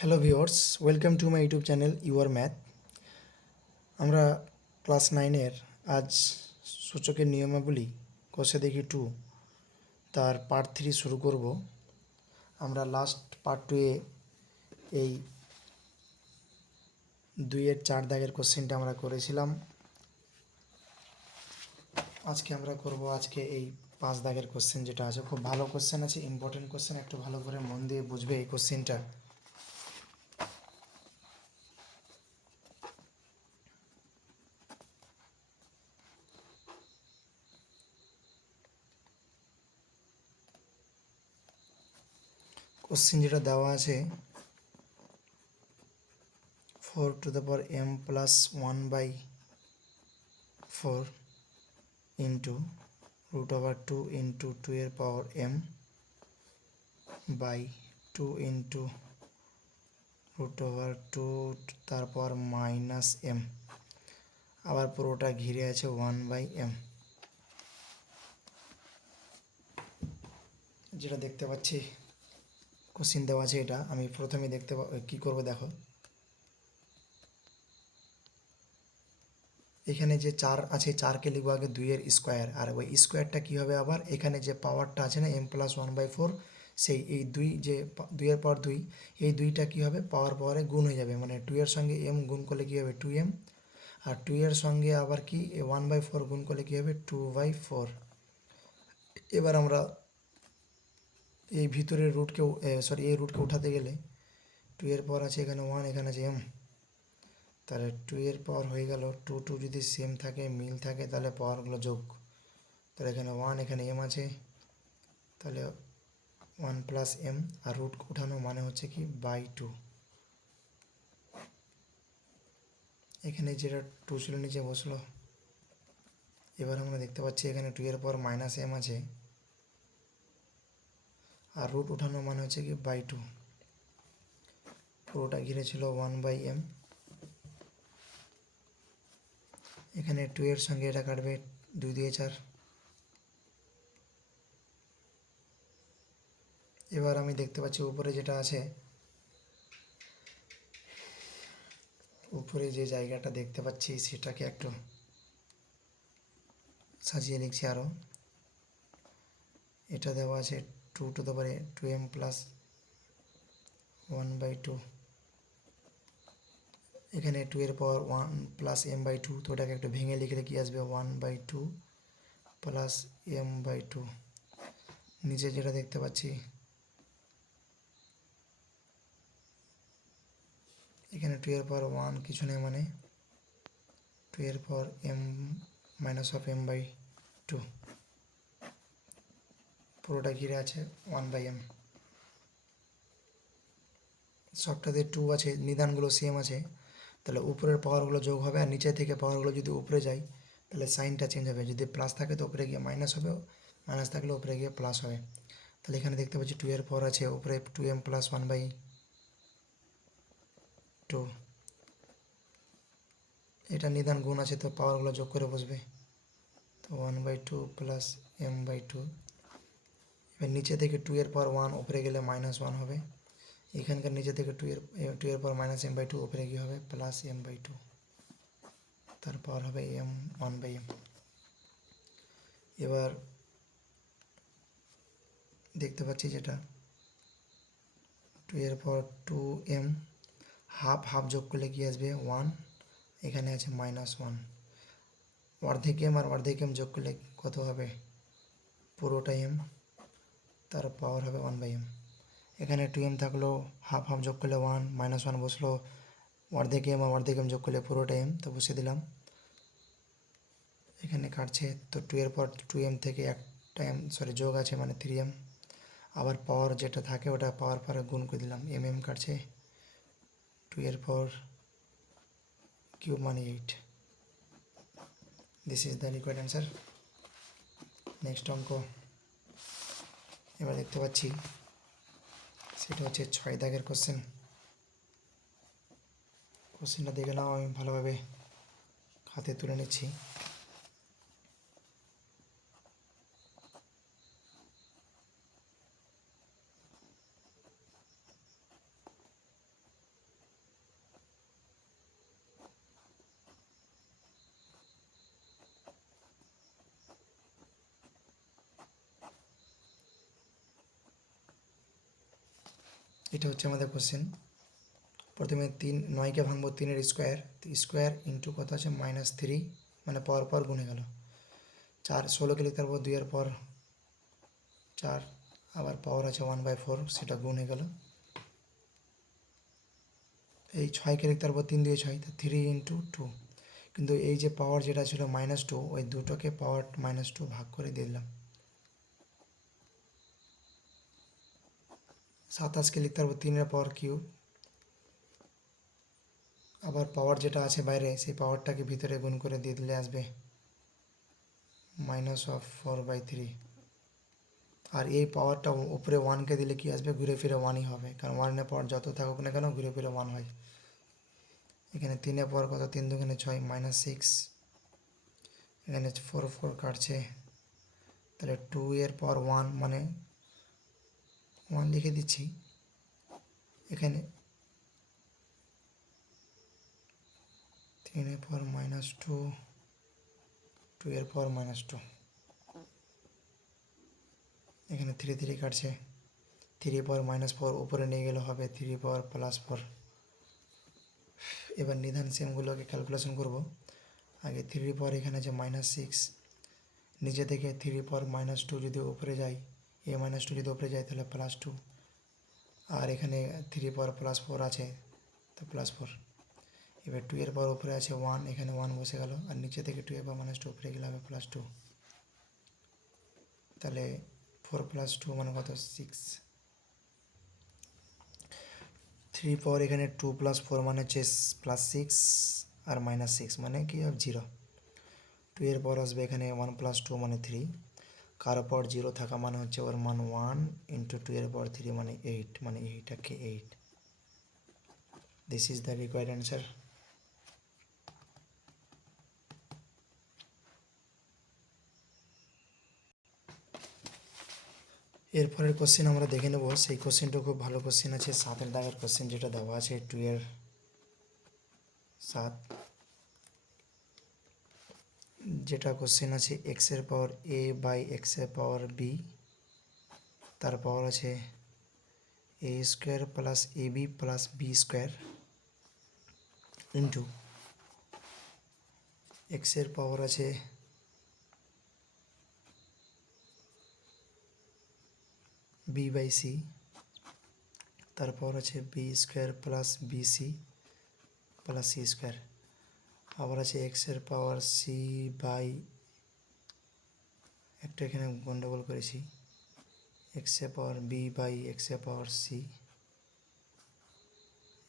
Hello viewers, welcome to my YouTube channel your math. আমরা class 9-এর আজ সূচকের নিয়মাবলী কষে দেখি 2 তার পার্ট 3 শুরু করব। আমরা লাস্ট পার্ট 2-এ এই 2-এর 4 দাগের কোশ্চেনটা আমরা করেছিলাম। আজকে আমরা করব এই 5 দাগের কোশ্চেন, যেটা আছে খুব ভালো কোশ্চেন আছে, ইম্পর্টেন্ট কোশ্চেন, একটু ভালো করে মন দিয়ে বুঝবে এই কোশ্চেনটা। কোশ্চেন যেটা দেওয়া আছে 4 to the power m plus 1/4 into root over 2 into 2 এর পাওয়ার m by 2 into root over 2 তারপর মাইনাস m, আবার পুরোটা ঘিরে আছে 1/m। যেটা দেখতে পাচ্ছি কোশ্চিন দেওয়া আছে, এটা আমি প্রথমে কি করব দেখো। এখানে যে 4 আছে, 4কে লিখবো আগে 2-এর স্কোয়ার, আর ওই স্কোয়ারটা কী হবে আবার এখানে যে পাওয়ারটা আছে না m প্লাস 1/4, সেই এই 2-এর পাওয়ার 2, এই 2টা কী হবে পাওয়ারে গুণ হয়ে যাবে, মানে 2-এর সঙ্গে m গুণ করলে কী হবে 2m, আর 2-এর সঙ্গে আবার কি 1/4 গুণ করলে কী হবে 2/4। এবার আমরা এই ভিতরের এই রুটকে উঠাতে গেলে 2-এর পাওয়ার আছে এখানে 1, এখানে আছে m, তাহলে 2-এর পাওয়ার হয়ে গেল 2 যদি সেম থাকে মিল থাকে তাহলে পাওয়ারগুলো যোগ, তাহলে এখানে 1 এখানে m আছে, তাহলে 1 প্লাস m, আর রুট উঠানো মানে হচ্ছে কি বাই 2। এখানে যেটা 2 ছিল নিচে বসলো। এবার আমরা দেখতে পাচ্ছি এখানে 2-এর পাওয়ার মাইনাস m আছে, আর রুট উঠানো মানে হচ্ছে কি বাই 2, পুরোটা ঘিরে ছিল 1/m। এখানে 2-এর সঙ্গে এটা কাটবে 2 দিয়ে 4। এবার আমি দেখতে পাচ্ছি উপরে যেটা আছে, উপরে যে জায়গাটা দেখতে পাচ্ছি সেটাকে একটু সাজিয়ে লিখছি আরও। এটা দেওয়া আছে 2 to the power 2m plus 1/2, এখানে 2-এর পাওয়ার 1 প্লাস m/2, তো ওটাকে একটু ভেঙে লিখলে কি আসবে 1/2 প্লাস m/2। নিচে যেটা দেখতে পাচ্ছি এখানে 2-এর পাওয়ার 1 কিছু নেই, মানে 2-এর পাওয়ার m মাইনাস অফ m/2, পুরোটা ঘিরে আছে 1/m। সবটাতে 2 আছে, নিদানগুলো সেম আছে, তাহলে উপরের পাওয়ারগুলো যোগ হবে, আর নিচে থেকে পাওয়ারগুলো যদি উপরে যায় তাহলে সাইনটা চেঞ্জ হবে, যদি প্লাস থাকে তো উপরে গিয়ে মাইনাস হবে, মাইনাস থাকলে উপরে গিয়ে প্লাস হবে। তাহলে এখানে দেখতে পাচ্ছি 2-এর পাওয়ার আছে উপরে 2m প্লাস 1/2, এটা নিদান গুণ আছে তো পাওয়ারগুলো যোগ করে বসবে, তো 1/2 প্লাস m/2। এবার নিচে থেকে 2-এর পাওয়ার 1 উপরে গেলে -1 হবে, এখানকার নিচে থেকে 2-এর পাওয়ার -m/2 উপরে গিয়ে হবে প্লাস m/2, তার পাওয়ার হবে m 1/m। এবার দেখতে পাচ্ছি যেটা 2-এর পাওয়ার 2m, হাফ হাফ যোগ করলে কি আসবে 1, এখানে আছে -1, অর্ধেক m আর অর্ধেক m যোগ করলে কত হবে পুরোটা m, তার পাওয়ার হবে 1/m। এখানে 2m থাকলো, হাফ হাফ যোগ করলে 1, -1 বসলো, অর্ধেক m আর অর্ধেক m যোগ করলে পুরোটা m, তো বসিয়ে দিলাম। এখানে কাটছে তো 2-এর পর 2m থেকে একটা যোগ আছে মানে 3m, আবার পাওয়ার যেটা থাকে ওটা পাওয়ার পরে গুণ করে দিলাম, কাটছে, 2-এর পর কিউব মানে 8। This is the required answer. Next অঙ্ক এবার দেখতে পাচ্ছি সেটা হচ্ছে 6 দাগের কোশ্চেনটা দেখে নাও, আমি ভালোভাবে হাতে তুলে নিচ্ছি। এটা হচ্ছে আমাদের কোশ্চেন। প্রথমে 9কে ভাঙবো 3-এর স্কোয়ার, স্কোয়ার ইন্টু কত আছে -3, মানে পাওয়ার পর গুণে গেল। 16কে লিখতে পারবো 2-এর পর 4, আবার পাওয়ার আছে 1/4, সেটা গুণ হয়ে গেল। এই 6কে লিখতে পারবো 3-2-6, তো 3 × 2, কিন্তু এই যে পাওয়ার যেটা ছিল -2, ওই দুটোকে পাওয়ার -2 ভাগ করে দিয়ে দিলাম। 27কে লিখতে পারবো 3-এর পাওয়ার কিউব, আবার পাওয়ার যেটা আছে বাইরে সেই পাওয়ারটাকে ভিতরে গুণ করে দিয়ে দিলে আসবে -4/3, আর এই পাওয়ারটা উপরে 1কে দিলে কি আসবে, ঘুরে ফিরে 1ই হবে, কারণ 1-এর পাওয়ার যত থাকুক না কেন ঘুরে ফিরে 1 হয়। এখানে 3-এর পাওয়ার কত, 3×2=6, -6, এখানে 4 কাটছে, তাহলে 2-এর পাওয়ার 1 মানে 1 লিখে দিচ্ছি। এখানে 3-এর পাওয়ার -2, 2-এর পাওয়ার -2, এখানে 3 কাটছে, 3 পাওয়ার -4 উপরে নিয়ে গেলে হবে 3 পাওয়ার +4। এবার নিধান সেমগুলোকে ক্যালকুলেশন করব। আগে 3 পাওয়ার এখানে আছে -6, নিচে থেকে 3 পাওয়ার -2 যদি উপরে যায়, -2 যদি উপরে যায় তাহলে +2, আর এখানে 3 পাওয়ার +4 আছে, তো +4। এবার 2-এর পাওয়ার উপরে আছে 1, এখানে 1 বসে গেল, আর নিচে থেকে 2 এর পাওয়ার -2 উপরে গেলে হবে +2, তাহলে 4 + 2 মানে কত, 6। 3 পাওয়ার এখানে 2 + 4 মানে হচ্ছে +6, আর -6 মানে কি হবে 0। 2-এর পাওয়ার আসবে এখানে 1 + 2 মানে 3, কারো পাওয়ার 0 থাকা মানে হচ্ছে ওর মান 1 × 2-এর পাওয়ার 3 মানে 8, মানে এইটাকে 8। This is the required answer. এরপরের কোশ্চেন আমরা দেখে নেব। সেই কোশ্চেনটা খুব ভালো কোশ্চেন আছে, 7-এর দাগের কোশ্চেন যেটা দেওয়া আছে 2-এর 7, যেটা কোশ্চেন আছে x-এর পাওয়ার a/x-এর পাওয়ার b, তার পাওয়ার আছে a² + ab + b² ইন্টু x-এর পাওয়ার আছে b/c, তার পাওয়ার আছে b² + bc + c², আবার আছে x-এর পাওয়ার c বাই, একটা এখানে গন্ডগোল করেছি, x-এর পাওয়ার b/x-এর পাওয়ার c,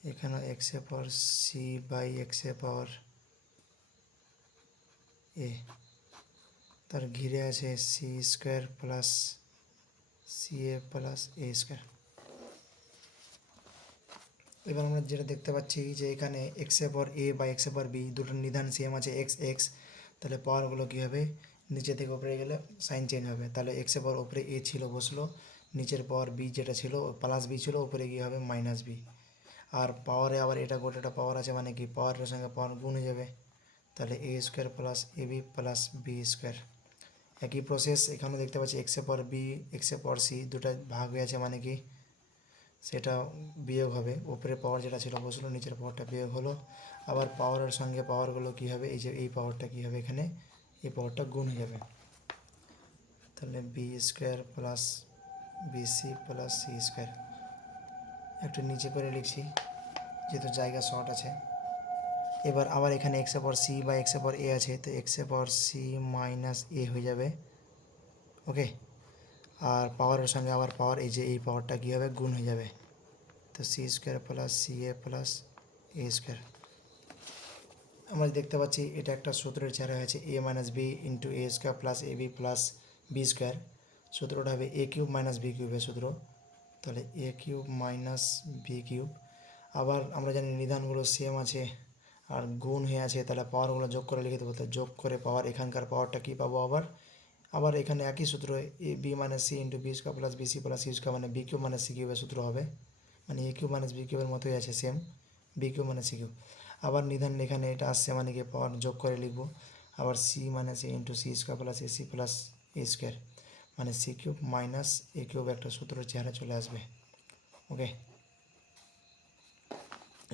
এখানে x-এর পাওয়ার c/x-এর পাওয়ার a, তার ঘিরে আছে c² + ca + a²। এবার আমরা যেটা দেখতে পাচ্ছি যে এখানে x-এর পাওয়ার a/x-এর পাওয়ার b দুটোর নিধান সেম আছে x, তাহলে পাওয়ারগুলো কী হবে, নিচে থেকে উপরে গেলে সাইন চেঞ্জ হবে। তাহলে x-এর পাওয়ার উপরে a ছিল বসলো, নিচের পাওয়ার b যেটা ছিল +b ছিল, উপরে গিয়ে হবে -b, আর পাওয়ারে আবার এটা গোটাটা পাওয়ার আছে মানে কি পাওয়ারের সঙ্গে পাওয়ার গুণ হয়ে যাবে, তাহলে a² + ab + b²। একই প্রসেস এখানেও দেখতে পাচ্ছি x-এর পাওয়ার b, x-এর পাওয়ার c দুটো ভাগ হয়ে আছে মানে কি সেটা বিয়োগ হবে, উপরে পাওয়ার যেটা ছিল বসলো, নিচের পাওয়ারটা বিয়োগ হলো, আবার পাওয়ারের সঙ্গে পাওয়ারগুলো কী হবে, এই যে এই পাওয়ারটা কী হবে এখানে, এই পাওয়ারটা গুণ হয়ে যাবে, তাহলে b² + bc + c²। একটু নিচে করে লিখছি যেহেতু জায়গা শর্ট আছে। এবার আবার এখানে x-এর পাওয়ার c/x-এর পাওয়ার a আছে, তো x-এর পাওয়ার c - a হয়ে যাবে, ওকে। আর পাওয়ারের সঙ্গে আবার পাওয়ার, এই যে এই পাওয়ারটা কী হবে, গুণ হয়ে যাবে, তো c² + ca + a²। আমরা দেখতে পাচ্ছি এটা একটা সূত্রের চেহারা হয়েছে a - b × a² + ab + b², সূত্রটা হবে a³ - b³ এর সূত্র, তাহলে a³ - b³। আবার আমরা জানি নিধানগুলো সেম আছে আর গুণ হয়ে আছে, তাহলে পাওয়ারগুলো যোগ করে লিখে দেবো, তো যোগ করে পাওয়ার এখানকার পাওয়ারটা কী পাবো, আবার এখানে একই সূত্র a b - c × b² + bc + c² মানে b³ - c³ এর সূত্র হবে, মানে a³ - b³ এর মতোই আছে সেম, b³ - c³ আবার নিধান এখানে এটা আসছে মানে কি পাওয়ার যোগ করে লিখবো, আবার c - c × c² + ac + a² মানে c³ - a³ একটা সূত্রের চেহারা চলে আসবে, ওকে।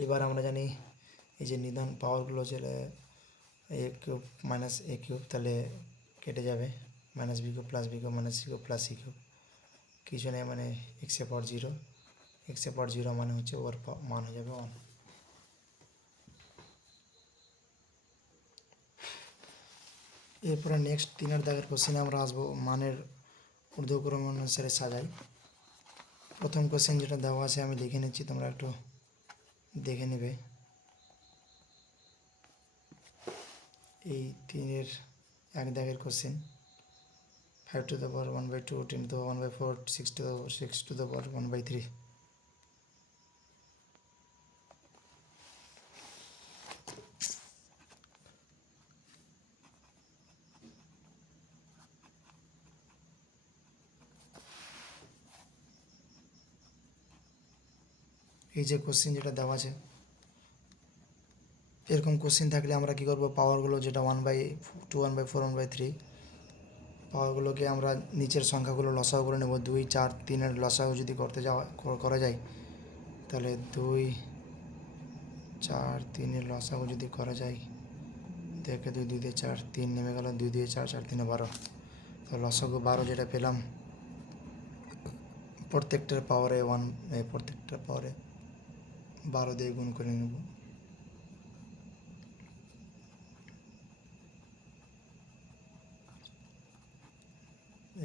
এবার আমরা জানি এই যে নিধন পাওয়ারগুলো চলে a cube minus a cube, তাহলে কেটে যাবে, minus b cube plus b cube minus c cube plus c cube, কিছু নেই মানে এক্স এ পাওয়ার জিরো, এক্স এ পাওয়ার জিরো মানে হচ্ছে ওর মান হয়ে যাবে 1। এরপরে নেক্সট 3 দাগের কোশ্চেনে আমরা আসবো মানের ঊর্ধ্বক্রম অনুসারে সাজাই। প্রথম কোশ্চেন যেটা দেওয়া আছে আমি লিখে নিচ্ছি, তোমরা একটু দেখে নেবে। এই 3 1 দাগের question, 5 to the power 1/2, 10 to the 1/4, 6 to the power 1/3। এই যে কোশ্চেন যেটা দেওয়া আছে, এরকম কোশ্চেন থাকলে আমরা কী করবো, পাওয়ারগুলো যেটা 1/2, 1/4, 1/3, পাওয়ারগুলোকে আমরা নিচের সংখ্যাগুলো লসাগু করে নেব। 2, 4, 3-এর লসাগু যদি করা যায়, তাহলে 2, 4, 3-এর লসাগু যদি করা যায়, 2 2, 2 দিয়ে 4, 3 নেমে গেল, 2 দিয়ে 4, 4 3 12, তো লসাগু 12 যেটা পেলাম, প্রত্যেকটার পাওয়ারে 12 দিয়ে গুণ করে নেব।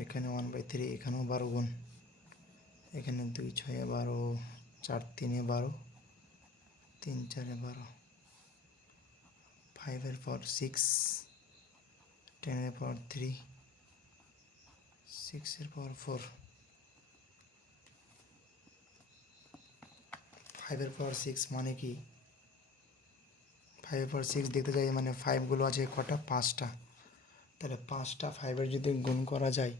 এখানে 1/3, এখানেও 12 গুণ, এখানে 2 6 12, 4 3 12, 3 4 12, 5-এর পাওয়ার 6, 10-এর পাওয়ার 3, 6-এর পাওয়ার 4, 5-এর পাওয়ার 6 মানে কি, 5-এর পাওয়ার 6 দেখতে যাই মানে 5গুলো আছে কটা, 5টা, তাহলে 5টা 5-এর যদি গুণ করা যায়,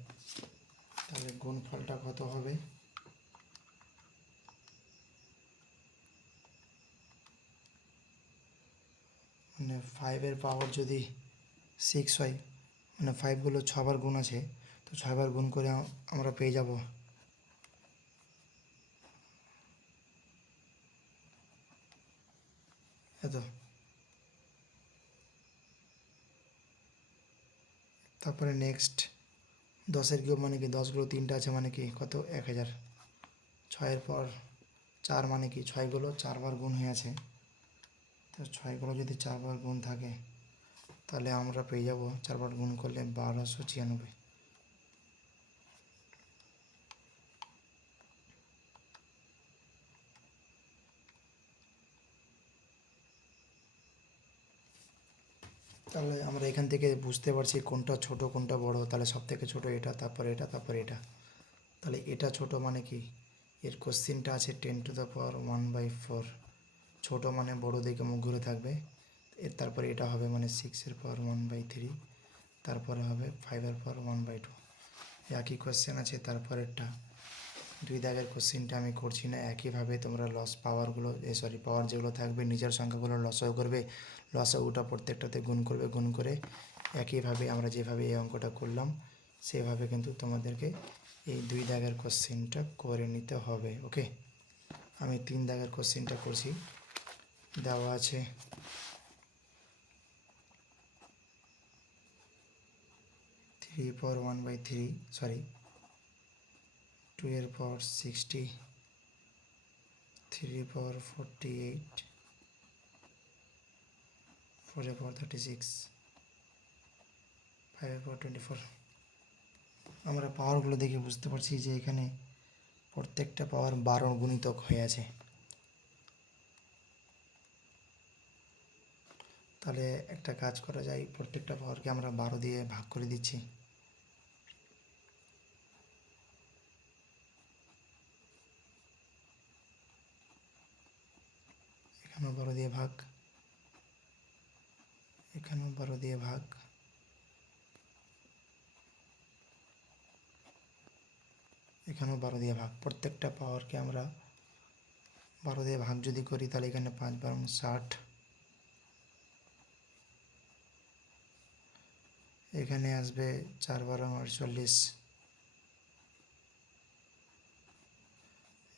তাহলে গুণফলটা কত হবে, মানে 5-এর পাওয়ার যদি 6 হয়, মানে 5গুলো 6বার গুণ আছে, তো 6বার গুণ করে আমরা পেয়ে যাব এত। তারপরে নেক্সট 10-এর কিউব মানে কি, 10গুলো 3টা আছে মানে কি কত, 1000। 6-এর পর 4 মানে কি, 6গুলো 4বার গুণ হয়ে আছে, তো 6গুলো যদি 4বার গুণ থাকে, তাহলে আমরা পেয়ে যাব 4বার গুণ করলে 1296। তাহলে আমরা এখান থেকে বুঝতে পারছি কোনটা ছোট কোনটা বড়, তাহলে সব থেকে ছোটো এটা, তারপরে এটা, তারপরে এটা, তাহলে এটা ছোট মানে কি, এর কোশ্চিনটা আছে 10 টু দ্য পাওয়ার 1/4, ছোটো মানে বড় দিকে মুখ ঘুরে থাকবে, এর তারপরে এটা হবে মানে 6-এর পাওয়ার 1/3, তারপরে হবে 5-এর পাওয়ার 1/2। একই কোশ্চেন আছে তারপরেরটা, 2 দাগের কোশ্চেনটা আমি করছি না, একইভাবে তোমরা পাওয়ারগুলো পাওয়ার যেগুলো থাকবে নিচের সংখ্যাগুলো লসাগু করবে, লসাগুটা প্রত্যেকটাতে গুণ করবে, গুণ করে একইভাবে আমরা যেভাবে এই অঙ্কটা করলাম সেভাবে কিন্তু তোমাদেরকে এই 2 দাগের কোশ্চেনটা করে নিতে হবে। ওকে, আমি 3 দাগের কোশ্চেনটা করছি। দেওয়া আছে 3 পাওয়ার 1/3, 2-এর পাওয়ার 60, 3 পাওয়ার 48, 4-এর পাওয়ার 36, 5-এর পাওয়ার 24। আমরা পাওয়ারগুলো দেখে বুঝতে পারছি যে এখানে প্রত্যেকটা পাওয়ার 12 গুণিতক হয়ে আছে। তাহলে একটা কাজ করা যায়, প্রত্যেকটা পাওয়ারকে আমরা 12 দিয়ে ভাগ করে দিচ্ছি। এখানেও 12 দিয়ে ভাগ, এখানেও 12 দিয়ে ভাগ, এখানেও 12 দিয়ে ভাগ। প্রত্যেকটা পাওয়ারকে আমরা 12 দিয়ে ভাগ যদি করি, তাহলে এখানে 5 12 60, এখানে আসবে 4 12 48,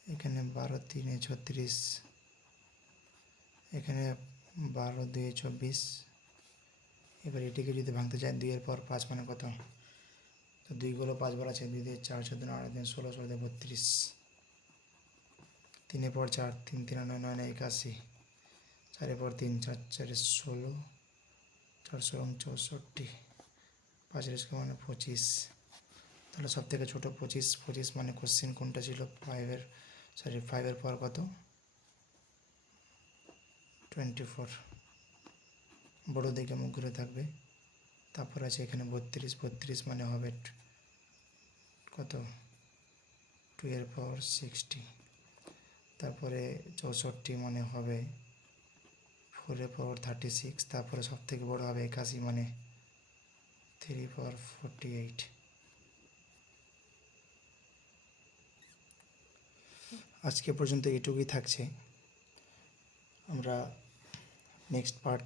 এখানে 12 3 36, এখানে 12 2 24। এবার এটিকে যদি ভাঙতে চাই 2 এর পর 5 মানে কত, তো 2 গুলো 5 বার আছে, 2 দিয়ে 4 4 2 8 2 16 16 32, 3 এর পর 4 3 3 9 9 81, 4 এর পর 3 4 4 16, 4 16 64, 5 এর স্কোয়ার মানে 25। তাহলে সব থেকে ছোটো 25, 25 মানে কোশ্চেন কোনটা ছিল, 5 এর পর কত 24, বড়ো দিকে মুখ ঘুরে থাকবে। তারপর আছে এখানে 32, 32 মানে হবে কত 2 এর পাওয়ার 60। তারপরে 64 মানে হবে 4 এর পাওয়ার 36। তারপরে সব থেকে বড়ো হবে 81 মানে 3 পাওয়ার 48। আজকে পর্যন্ত এটুকুই থাকছে, আমরা নেক্সট পার্ট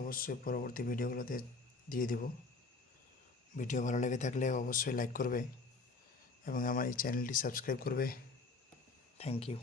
অবশ্যই পরবর্তী ভিডিওগুলোতে দিয়ে দেব। ভিডিও ভালো লেগে থাকলে অবশ্যই লাইক করবে এবং আমার এই চ্যানেলটি সাবস্ক্রাইব করবে। Thank you.